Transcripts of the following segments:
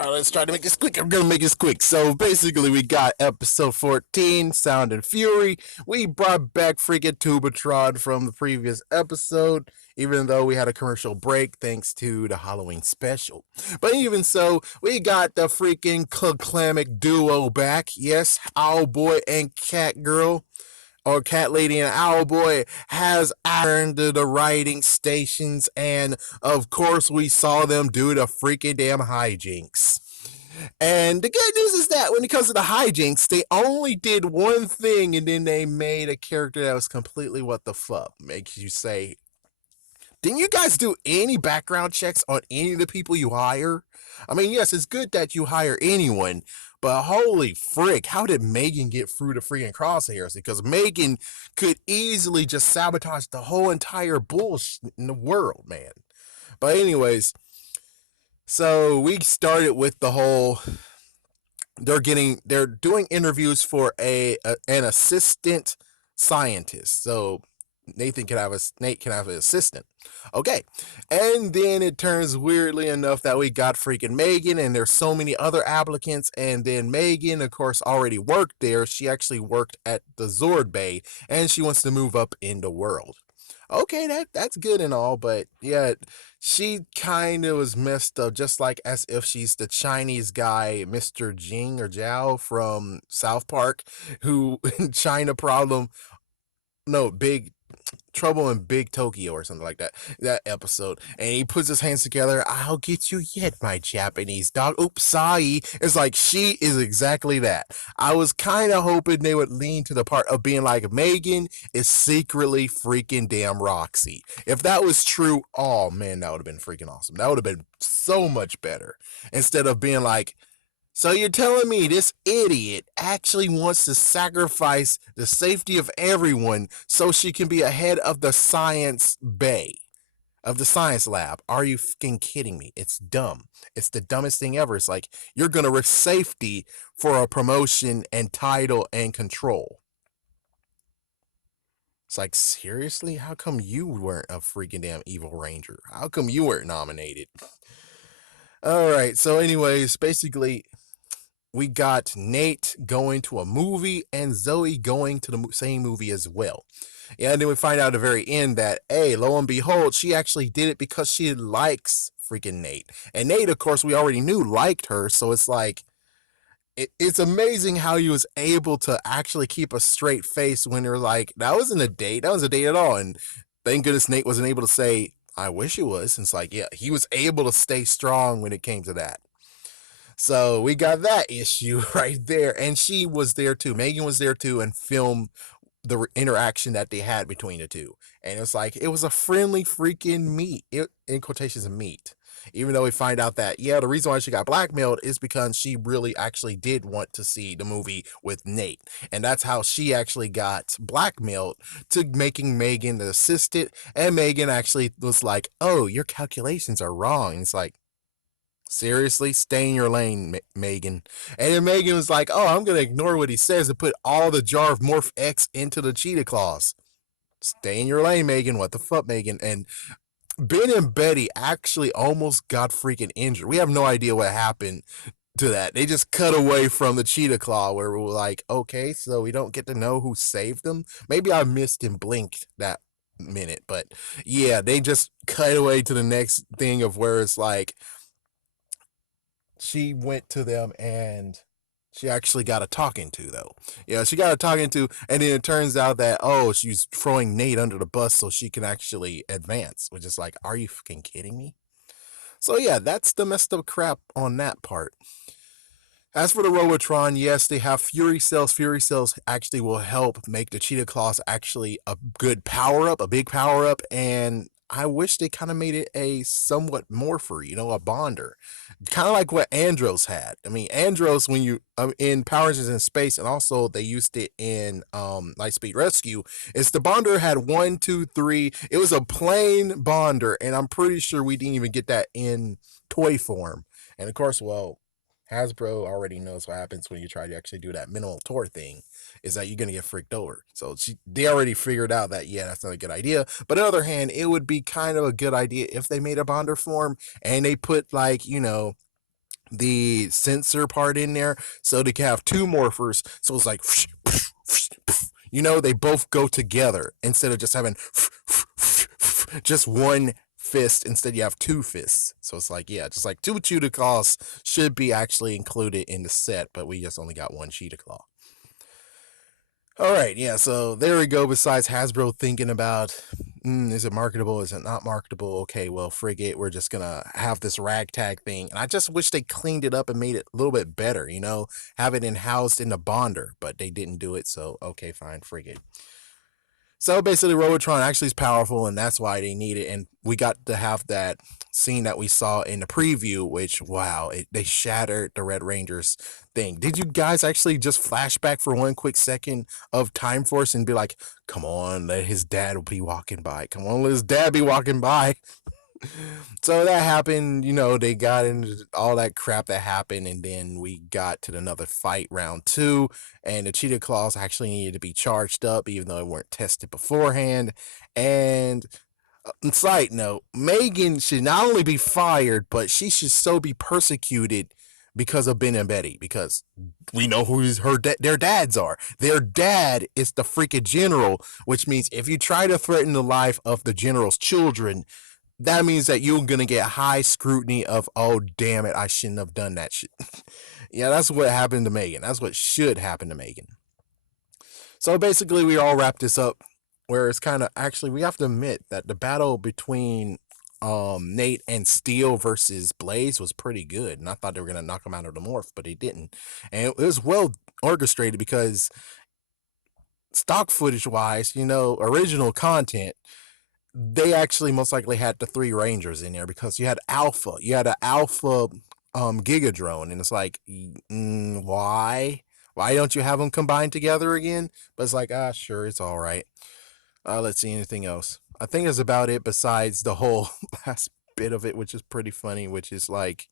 All right, let's try to make this quick. I'm gonna make this quick. So basically, we got episode 14, Sound and Fury. We brought back freaking Tubatron from the previous episode, even though we had a commercial break thanks to the Halloween special. But even so, we got the freaking Clammic duo back. Yes, Owlboy and Cat Girl, or Cat Lady and Owlboy, has returned to the writing stations, and of course we saw them do the freaking damn hijinks. And the good news is that when it comes to the hijinks, they only did one thing, and then they made a character that was completely what the fuck. Makes you say, didn't you guys do any background checks on any of the people you hire? I mean, yes, it's good that you hire anyone, but holy frick, how did Megan get through the freaking crosshairs? Because Megan could easily just sabotage the whole entire bullshit in the world, man. But anyways, so we started with the whole they're doing interviews for an assistant scientist. So Nate can have an assistant. Okay. And then it turns weirdly enough that we got freaking Megan, and there's so many other applicants, and then Megan of course already worked there. She actually worked at the Zord Bay, and she wants to move up in the world. Okay, that's good and all, but yeah, she kind of was messed up, just like as if she's the Chinese guy, Mr. Jing or Zhao from South Park, who China problem, no, big Trouble in Big Tokyo or something like that. That episode, and he puts his hands together. I'll get you yet, my Japanese dog. Oops, sorry. It's like she is exactly that. I was kind of hoping they would lean to the part of being like Megan is secretly freaking damn Roxy. If that was true, oh man, that would have been freaking awesome. That would have been so much better. Instead of being like, so you're telling me this idiot actually wants to sacrifice the safety of everyone so she can be ahead of the science bay, of the science lab? Are you fucking kidding me? It's dumb. It's the dumbest thing ever. It's like you're gonna risk safety for a promotion and title and control. It's like, seriously? How come you weren't a freaking damn evil ranger? How come you weren't nominated? All right. So, anyways, basically, we got Nate going to a movie and Zoe going to the same movie as well. Yeah, and then we find out at the very end that, hey, lo and behold, she actually did it because she likes freaking Nate. And Nate, of course, we already knew liked her, so it's like, it's amazing how he was able to actually keep a straight face when they're like, that wasn't a date, that was a date at all. And thank goodness Nate wasn't able to say, I wish it was. And it's like, yeah, he was able to stay strong when it came to that. So we got that issue right there. And she was there too. Megan was there too and filmed the interaction that they had between the two. And it was like, it was a friendly freaking meet, in quotations, meet. Even though we find out that, yeah, the reason why she got blackmailed is because she really actually did want to see the movie with Nate. And that's how she actually got blackmailed to making Megan the assistant. And Megan actually was like, oh, your calculations are wrong. And it's like, seriously, stay in your lane, Megan. And then Megan was like, oh, I'm going to ignore what he says and put all the jar of Morph X into the cheetah claws. Stay in your lane, Megan. What the fuck, Megan? And Ben and Betty actually almost got freaking injured. We have no idea what happened to that. They just cut away from the cheetah claw where we were like, okay, so we don't get to know who saved them. Maybe I missed and blinked that minute, but yeah, they just cut away to the next thing of where it's like, she went to them and she actually got a talking to, though. Yeah, she got a talking to, and then it turns out that, oh, she's throwing Nate under the bus so she can actually advance, which is like, are you fucking kidding me? So yeah, that's the messed up crap on that part. As for the Robotron, yes, they have Fury Cells. Fury Cells actually will help make the Cheetah Claws actually a good power up, a big power up, and I wish they kind of made it a somewhat morpher, a bonder. Kind of like what Andros had. I mean, Andros, when you in Power Rangers in Space, and also they used it in Lightspeed Rescue, is the bonder had one, two, three. It was a plain bonder, and I'm pretty sure we didn't even get that in toy form. And of course, well, Hasbro already knows what happens when you try to actually do that minimal tour thing, is that you're going to get freaked over. So they already figured out that, yeah, that's not a good idea. But on the other hand, it would be kind of a good idea if they made a bonder form and they put, like, the sensor part in there, so they can have two morphers. So it's like, they both go together instead of just having just one fist. Instead, you have two fists. So it's like, yeah, just like two cheetah claws should be actually included in the set, but we just only got one cheetah claw. All right, yeah, so there we go. Besides Hasbro thinking about, is it marketable? Is it not marketable? Okay, well, frig it. We're just gonna have this ragtag thing, and I just wish they cleaned it up and made it a little bit better. Have it housed in the bonder, but they didn't do it. So okay, fine, frig it. So basically, Robotron actually is powerful, and that's why they need it. And we got to have that scene that we saw in the preview, which, wow, they shattered the Red Ranger's thing. Did you guys actually just flashback for one quick second of Time Force and be like, come on, let his dad be walking by. Come on, let his dad be walking by. So that happened, they got into all that crap that happened, and then we got to another fight, round two, and the cheetah claws actually needed to be charged up, even though they weren't tested beforehand. And side note, Megan should not only be fired, but she should so be persecuted because of Ben and Betty, because we know who their dads are. Their dad is the freaking general, which means if you try to threaten the life of the general's children, that means that you're gonna get high scrutiny of, oh damn it, I shouldn't have done that shit. Yeah, that's what happened to Megan. That's what should happen to Megan. So basically, we all wrap this up where it's kind of, actually, we have to admit that the battle between Nate and Steel versus Blaze was pretty good, and I thought they were gonna knock him out of the morph, but they didn't. And it was well orchestrated because stock footage wise, original content, they actually most likely had the three Rangers in there because you had an Alpha Giga Drone, and it's like, why? Why don't you have them combined together again? But it's like, sure, it's all right. Let's see anything else. I think that's about it. Besides the whole last bit of it, which is pretty funny, which is like,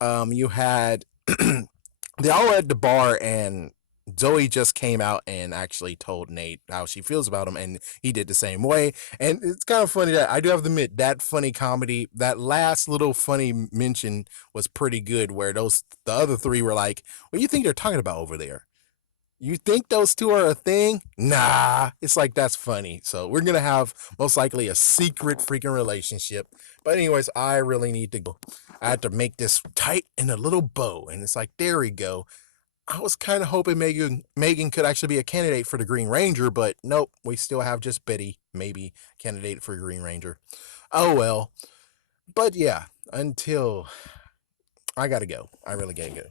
you had they all at the bar, and Zoe just came out and actually told Nate how she feels about him, and he did the same way. And it's kind of funny that I do have to admit that funny comedy, that last little funny mention was pretty good. Where the other three were like, "What do you think they're talking about over there? You think those two are a thing? Nah." It's like, that's funny. So we're gonna have most likely a secret freaking relationship. But anyways, I really need to go. I had to make this tight in a little bow, and it's like, there we go. I was kind of hoping Megan could actually be a candidate for the Green Ranger, but nope, we still have just Betty, maybe candidate for Green Ranger. Oh well. But yeah, until I gotta go. I really gotta go.